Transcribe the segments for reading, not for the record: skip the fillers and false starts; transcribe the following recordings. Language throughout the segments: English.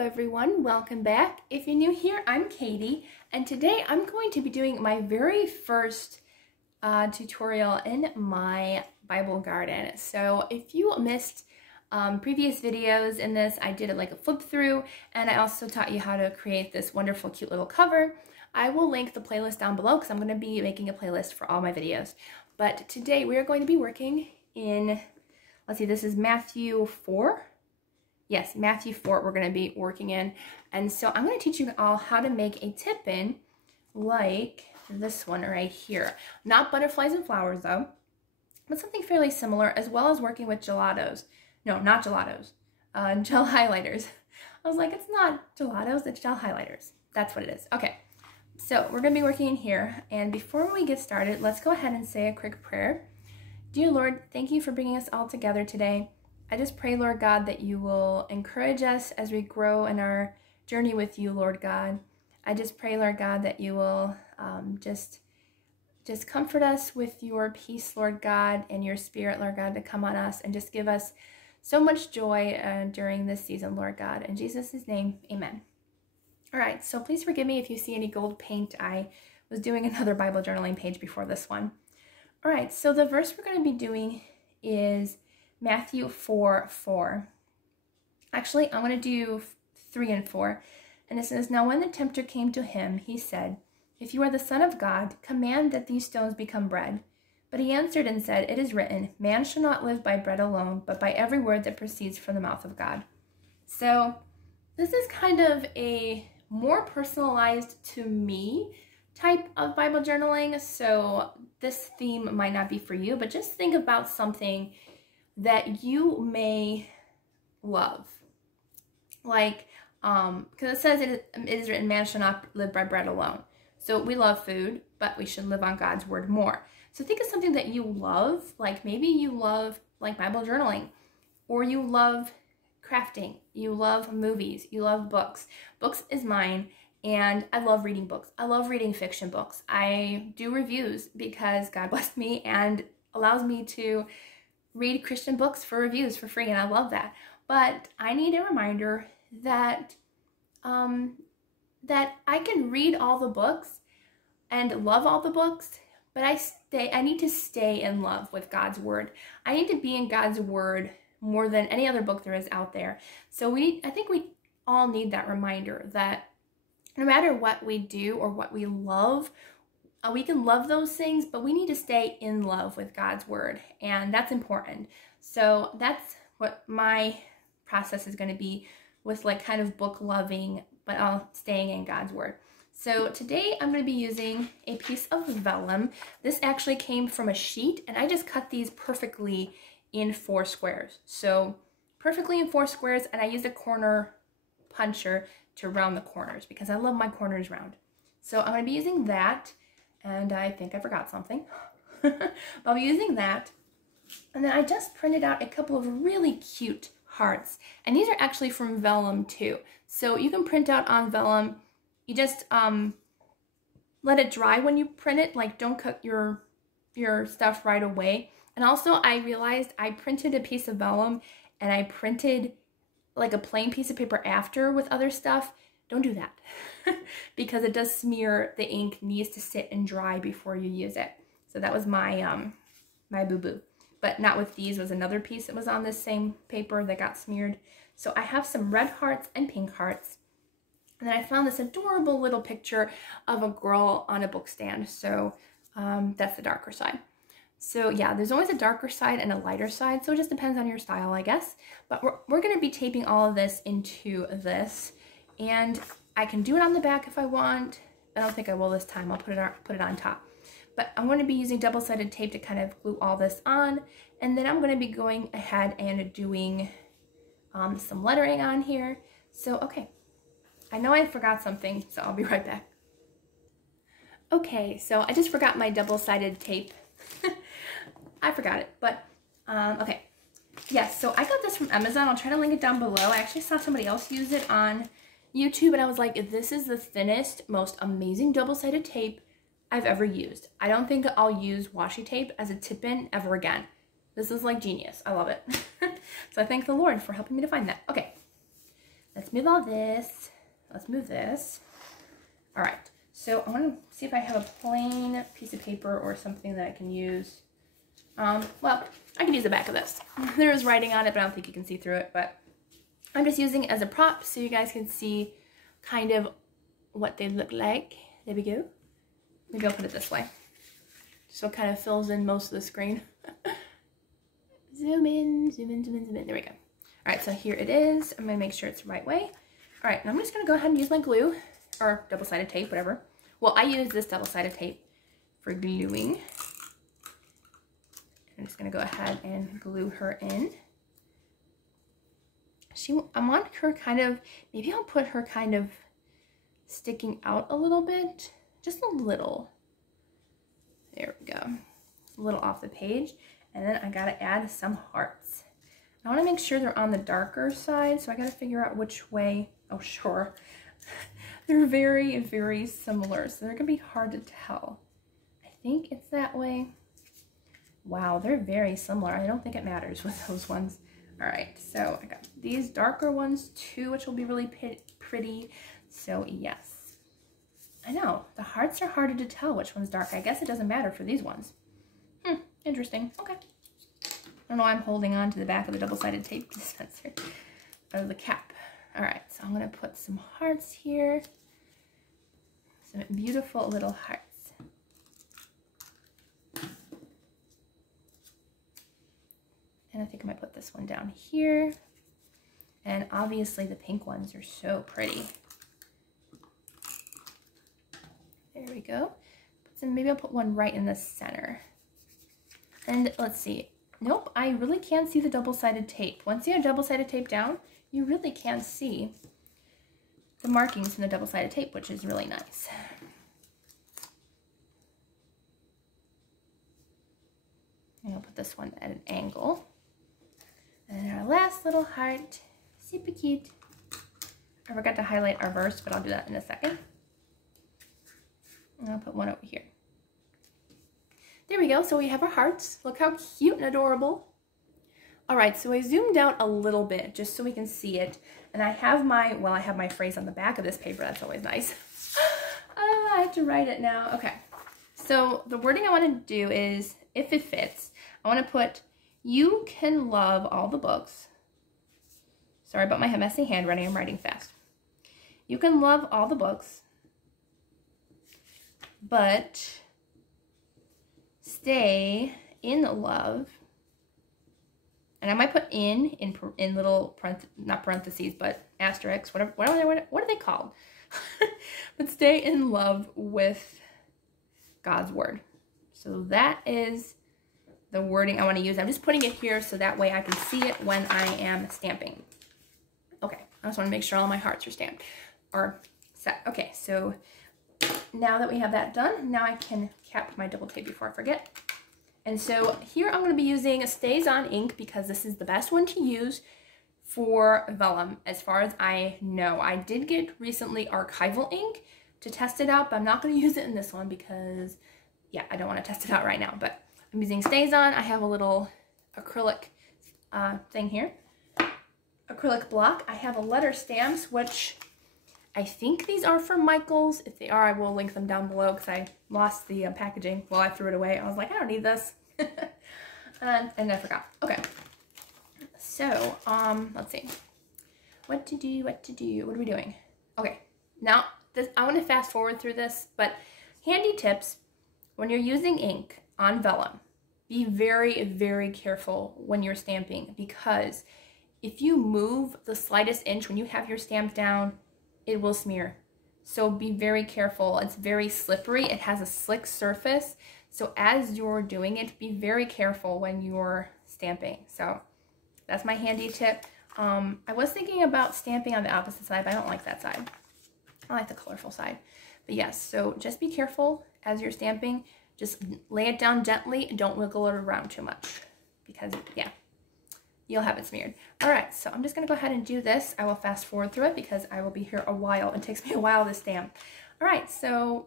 everyone, welcome back. If you're new here, I'm Katie, and today I'm going to be doing my very first tutorial in my Bible garden. So if you missed previous videos in this, I did it like a flip through, and I also taught you how to create this wonderful cute little cover. I will link the playlist down below because I'm going to be making a playlist for all my videos. But today we are going to be working in, let's see, this is Matthew 4. Yes, Matthew 4 we're going to be working in. And so I'm going to teach you all how to make a tip-in like this one right here. Not butterflies and flowers though, but something fairly similar, as well as working with gelatos. No, not gelatos. Gel highlighters. I was like, it's not gelatos, it's gel highlighters. That's what it is. Okay, so we're going to be working in here. And before we get started, let's go ahead and say a quick prayer. Dear Lord, thank you for bringing us all together today. I just pray, Lord God, that you will encourage us as we grow in our journey with you, Lord God. I just pray, Lord God, that you will just comfort us with your peace, Lord God, and your spirit, Lord God, to come on us and just give us so much joy during this season, Lord God. In Jesus' name, amen. All right, so please forgive me if you see any gold paint. I was doing another Bible journaling page before this one. All right, so the verse we're going to be doing is Matthew 4:4. Actually, I'm going to do 3 and 4. And it says, Now when the tempter came to him, he said, If you are the Son of God, command that these stones become bread. But he answered and said, It is written, Man shall not live by bread alone, but by every word that proceeds from the mouth of God. So this is kind of a more personalized to me type of Bible journaling. So this theme might not be for you, but just think about something that you may love. Like, because it says it is written, man shall not live by bread alone. So we love food, but we should live on God's word more. So think of something that you love, like maybe you love like Bible journaling, or you love crafting, you love movies, you love books. Books is mine, and I love reading books. I love reading fiction books. I do reviews because God blessed me and allows me to read Christian books for reviews for free, and I love that. But I need a reminder that that I can read all the books and love all the books, but I need to stay in love with God's word. I need to be in God's word more than any other book there is out there. So I think we all need that reminder that no matter what we do or what we love, we can love those things, but we need to stay in love with God's word, and that's important. So that's what my process is going to be with, like kind of book loving, but all staying in God's word. So today I'm going to be using a piece of vellum. This actually came from a sheet, and I just cut these perfectly in 4 squares. So perfectly in 4 squares, and I used a corner puncher to round the corners because I love my corners round. So I'm going to be using that. And I think I forgot something. But I'll be using that. And then I just printed out a couple of really cute hearts. And these are actually from Vellum too. So you can print out on Vellum. You just let it dry when you print it. Like, don't cut your stuff right away. And also I realized I printed a piece of Vellum and I printed like a plain piece of paper after with other stuff. Don't do that because it does smear. The ink needs to sit and dry before you use it. So that was my my boo-boo. But not with these. Was another piece that was on this same paper that got smeared. So I have some red hearts and pink hearts. And then I found this adorable little picture of a girl on a book stand. So that's the darker side. So yeah, there's always a darker side and a lighter side. So it just depends on your style, I guess. But we're going to be taping all of this into this. And I can do it on the back if I want. I don't think I will this time. I'll put it on top. But I'm going to be using double-sided tape to kind of glue all this on. And then I'm going to be going ahead and doing some lettering on here. So, okay. I know I forgot something, so I'll be right back. Okay, so I just forgot my double-sided tape. I forgot it, but okay. Yes, so I got this from Amazon. I'll try to link it down below. I actually saw somebody else use it on YouTube, and I was like, this is the thinnest, most amazing double-sided tape I've ever used. I don't think I'll use washi tape as a tip-in ever again. This is like genius. I love it. So I thank the Lord for helping me to find that. Okay, let's move all this. Let's move this. All right, so I want to see if I have a plain piece of paper or something that I can use. Well, I can use the back of this. There is writing on it, but I don't think you can see through it, but I'm just using it as a prop so you guys can see kind of what they look like. There we go. Maybe I'll put it this way, so it kind of fills in most of the screen. Zoom in, zoom in, zoom in, zoom in. There we go. All right, so here it is. I'm gonna make sure it's the right way. All right, now I'm just gonna go ahead and use my glue, or double-sided tape, whatever. Well, I use this double-sided tape for gluing. I'm just gonna go ahead and glue her in. I want her kind of, maybe I'll put her kind of sticking out a little bit, just a little. There we go, a little off the page. And then I gotta add some hearts. I wanna make sure they're on the darker side, so I gotta figure out which way. Oh, sure. They're very, very similar, so they're gonna be hard to tell. I think it's that way. Wow, they're very similar. I don't think it matters with those ones. All right, so I got these darker ones too, which will be really pretty. So yes, I know, the hearts are harder to tell which one's dark. I guess it doesn't matter for these ones. Interesting, okay. I don't know why I'm holding on to the back of the double-sided tape dispenser, or the cap. All right, so I'm gonna put some hearts here. Some beautiful little hearts. And I think I might put this one down here. And obviously the pink ones are so pretty. There we go. So maybe I'll put one right in the center. And let's see. Nope, I really can't see the double-sided tape. Once you have double-sided tape down, you really can see the markings from the double-sided tape, which is really nice. And I'll put this one at an angle. And our last little heart, super cute. I forgot to highlight our verse, but I'll do that in a second. And I'll put one over here. There we go, so we have our hearts. Look how cute and adorable. All right, so I zoomed out a little bit just so we can see it. And I have my phrase on the back of this paper. That's always nice. I have to write it now. Okay, so the wording I want to do is, if it fits, I want to put, you can love all the books. Sorry about my messy handwriting, I'm writing fast. You can love all the books, but stay in love. And I might put in little, not parentheses, but asterisks, what are they called? But stay in love with God's word. So that is the wording I want to use. I'm just putting it here so that way I can see it when I am stamping. Okay, I just want to make sure all my hearts are stamped or set. Okay, so now that we have that done, now I can cap my double tape before I forget. And so here I'm going to be using a Stays On ink because this is the best one to use for vellum as far as I know. I did get recently archival ink to test it out, but I'm not going to use it in this one because, yeah, I don't want to test it out right now. But I'm using Stays On. I have a little acrylic thing here, acrylic block. I have a letter stamps, which I think these are from Michael's. If they are, I will link them down below because I lost the packaging. Well, I threw it away. I was like, I don't need this. And I forgot. Okay. So, let's see. What to do? What are we doing? Okay. Now, I want to fast forward through this, but handy tips when you're using ink on vellum. Be very, very careful when you're stamping because if you move the slightest inch when you have your stamp down, it will smear. So be very careful. It's very slippery. It has a slick surface. So as you're doing it, be very careful when you're stamping. So that's my handy tip. I was thinking about stamping on the opposite side, but I don't like that side. I like the colorful side. But yes, so just be careful as you're stamping. Just lay it down gently. Don't wiggle it around too much because, yeah, you'll have it smeared. All right, so I'm just gonna go ahead and do this. I will fast forward through it because I will be here a while. It takes me a while to stamp. All right, so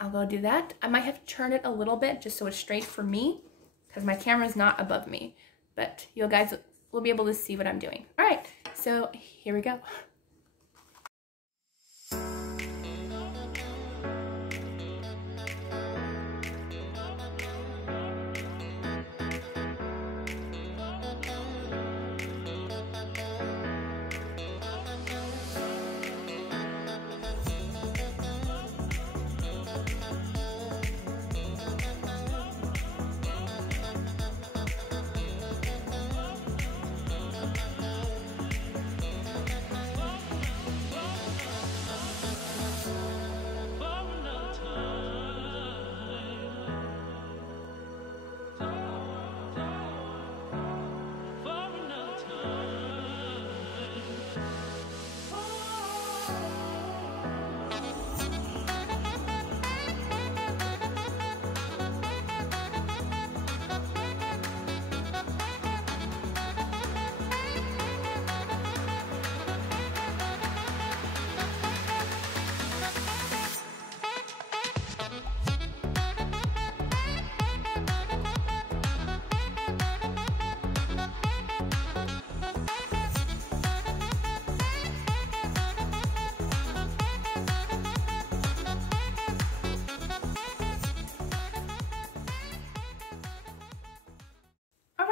I'll go do that. I might have to turn it a little bit just so it's straight for me because my camera is not above me, but you guys will be able to see what I'm doing. All right, so here we go.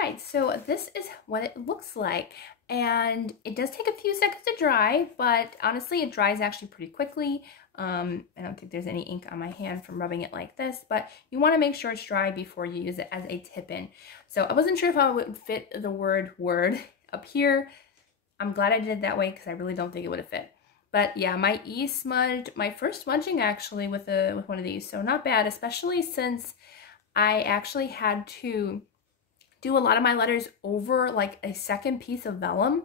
right, so this is what it looks like, and it does take a few seconds to dry, but honestly it dries actually pretty quickly. I don't think there's any ink on my hand from rubbing it like this, but you want to make sure it's dry before you use it as a tip-in. So I wasn't sure if I would fit the word word up here. I'm glad I did it that way because I really don't think it would have fit. But yeah, my E smudged my first smudging actually with one of these, so not bad, especially since I actually had to do a lot of my letters over like a second piece of vellum.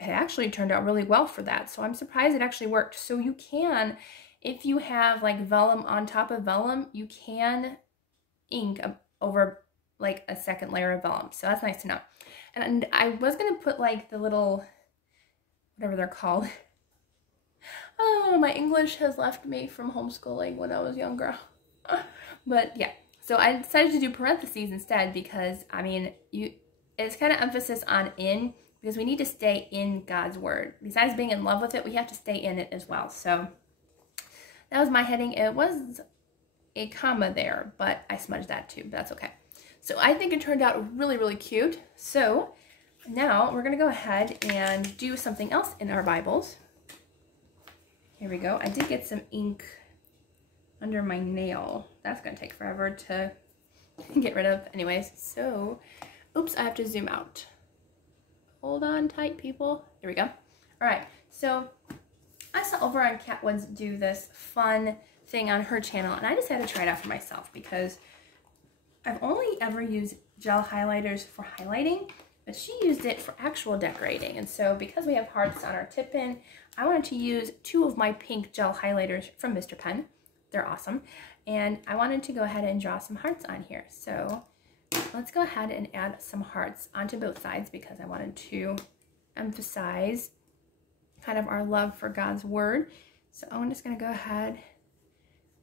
It actually turned out really well for that, so I'm surprised it actually worked. So you can, if you have like vellum on top of vellum, you can ink over like a second layer of vellum, so that's nice to know. And I was gonna put like the little, whatever they're called. Oh, my English has left me from homeschooling when I was younger. But yeah, so I decided to do parentheses instead because, I mean, it's kind of emphasis on in, because we need to stay in God's word. Besides being in love with it, we have to stay in it as well. So that was my heading. It was a comma there, but I smudged that too, but that's okay. So I think it turned out really, really cute. So now we're gonna go ahead and do something else in our Bibles. Here we go. I did get some ink under my nail. That's gonna take forever to get rid of. Anyways, so, oops, I have to zoom out. Hold on tight, people. Here we go. All right, so I saw over on Katwoods do this fun thing on her channel, and I decided to try it out for myself because I've only ever used gel highlighters for highlighting, but she used it for actual decorating. And so because we have hearts on our tip-in, I wanted to use 2 of my pink gel highlighters from Mr. Pen. They're awesome. And I wanted to go ahead and draw some hearts on here. So let's go ahead and add some hearts onto both sides because I wanted to emphasize kind of our love for God's word. So I'm just going to go ahead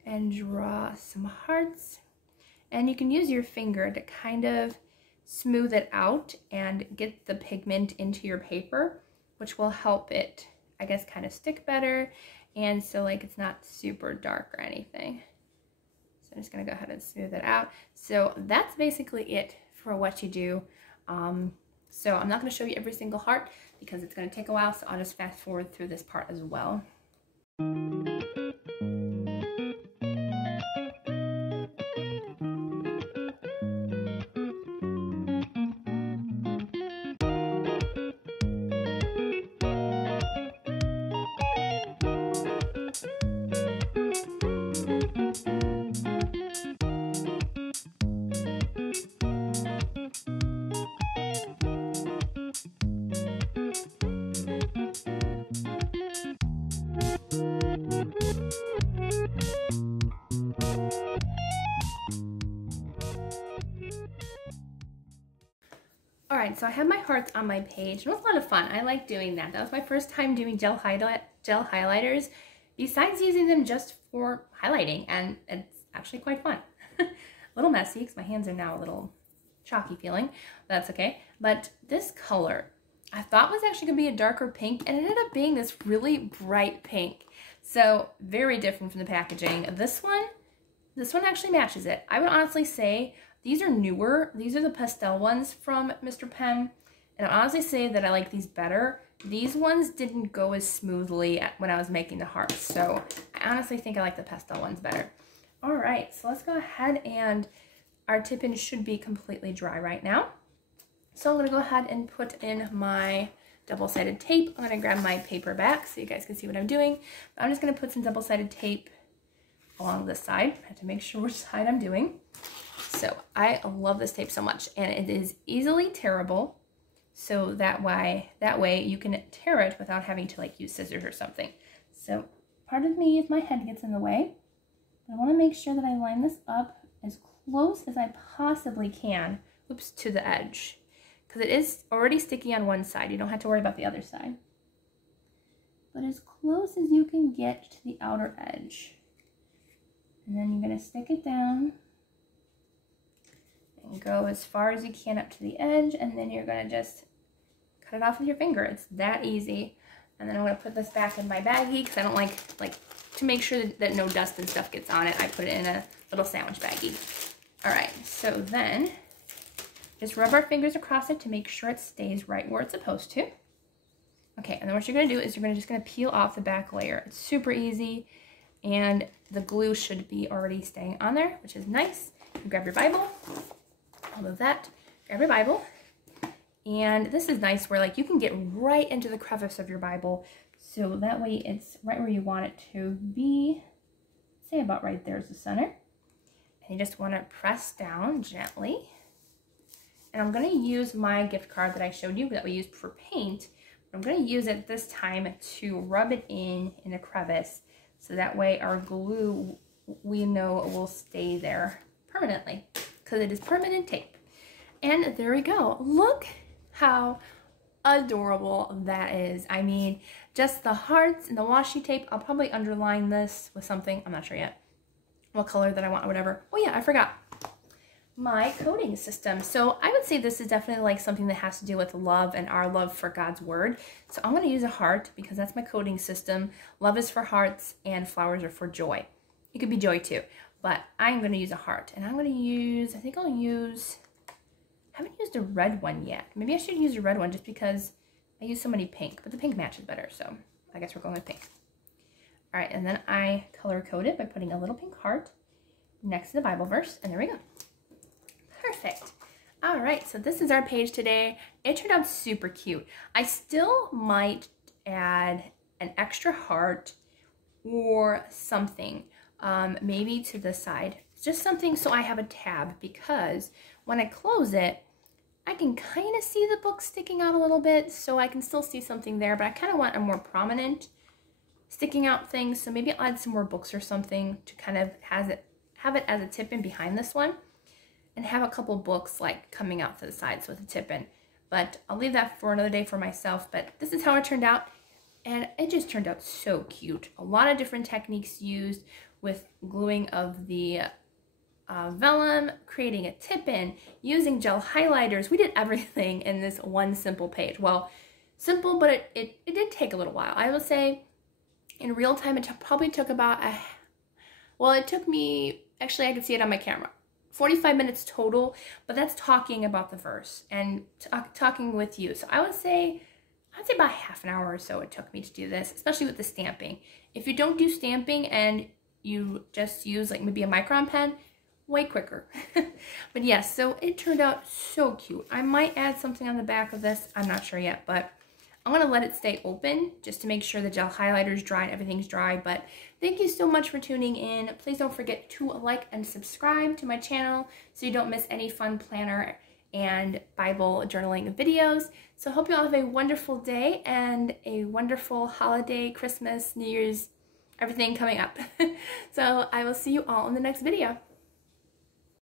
and draw some hearts. And you can use your finger to kind of smooth it out and get the pigment into your paper, which will help it, I guess, kind of stick better. And so like it's not super dark or anything. So I'm just gonna go ahead and smooth it out. So that's basically it for what you do. So I'm not gonna show you every single heart because it's gonna take a while, so I'll just fast forward through this part as well. Alright, so I have my hearts on my page. It was a lot of fun. I like doing that. That was my first time doing gel highlighters, besides using them just for highlighting, and it's actually quite fun. A little messy because my hands are now a little chalky feeling. That's okay. But this color I thought was actually going to be a darker pink, and it ended up being this really bright pink. So very different from the packaging. This one actually matches it. I would honestly say these are newer. These are the pastel ones from Mr. Pen, and I honestly say that I like these better. These ones didn't go as smoothly when I was making the hearts, so I honestly think I like the pastel ones better. All right, so let's go ahead, and our tip-in should be completely dry right now. So I'm gonna go ahead and put in my double-sided tape. I'm gonna grab my paper back so you guys can see what I'm doing. I'm just gonna put some double-sided tape along this side. I have to make sure which side I'm doing. So I love this tape so much, and it is easily tearable. So that way you can tear it without having to like use scissors or something. So part of me, if my head gets in the way, but I want to make sure that I line this up as close as I possibly can, oops, to the edge, because it is already sticky on one side. You don't have to worry about the other side. But as close as you can get to the outer edge. And then you're going to stick it down and go as far as you can up to the edge, and then you're going to just cut it off with your finger. It's that easy. And then I'm going to put this back in my baggie because I don't like to make sure that no dust and stuff gets on it. I put it in a little sandwich baggie. All right, so then Just rub our fingers across it to make sure it stays right where it's supposed to. Okay, and then what you're going to do is you're just going to peel off the back layer. It's super easy, and the glue should be already staying on there, which is nice. You grab your Bible, all of that, grab your Bible, and this is nice where like you can get right into the crevice of your Bible, so that way it's right where you want it to be. Say about right there is the center. And you just want to press down gently. And I'm going to use my gift card that I showed you that we used for paint. I'm going to use it this time to rub it in a crevice, so that way our glue, we know, will stay there permanently, because it is permanent tape. And there we go. Look how adorable that is. I mean, just the hearts and the washi tape. I'll probably underline this with something. I'm not sure yet what color that I want or whatever. Oh yeah, I forgot. My coding system. So I would say this is definitely like something that has to do with love and our love for God's word. So I'm going to use a heart because that's my coding system. Love is for hearts and flowers are for joy. It could be joy too, but I'm going to use a heart, and I'm going to use, I think I'll use, I haven't used a red one yet. Maybe I should use a red one just because I use so many pink, but the pink matches better. So I guess we're going with pink. All right. And then I color code it by putting a little pink heart next to the Bible verse, and there we go. Perfect. All right, so this is our page today. It turned out super cute. I still might add an extra heart or something, maybe to the side. Just something so I have a tab, because when I close it, I can kind of see the book sticking out a little bit, so I can still see something there, but I kind of want a more prominent sticking out thing. So maybe I'll add some more books or something to kind of have it as a tip in behind this one, and have a couple books like coming out to the sides with a tip in. But I'll leave that for another day for myself. But this is how it turned out, and it just turned out so cute. A lot of different techniques used with gluing of the vellum, creating a tip in, using gel highlighters. We did everything in this one simple page. Well, simple, but it did take a little while. I will say in real time it probably took about it took me, actually I could see it on my camera, 45 minutes total, but that's talking about the verse and talking with you. So I'd say about half an hour or so it took me to do this, especially with the stamping. If you don't do stamping and you just use like maybe a micron pen, way quicker. But yes, so it turned out so cute. I might add something on the back of this. I'm not sure yet, but I'm going to let it stay open just to make sure the gel highlighter's dry and everything's dry. But thank you so much for tuning in. Please don't forget to like and subscribe to my channel so you don't miss any fun planner and Bible journaling videos. So I hope you all have a wonderful day and a wonderful holiday, Christmas, New Year's, everything coming up. So I will see you all in the next video.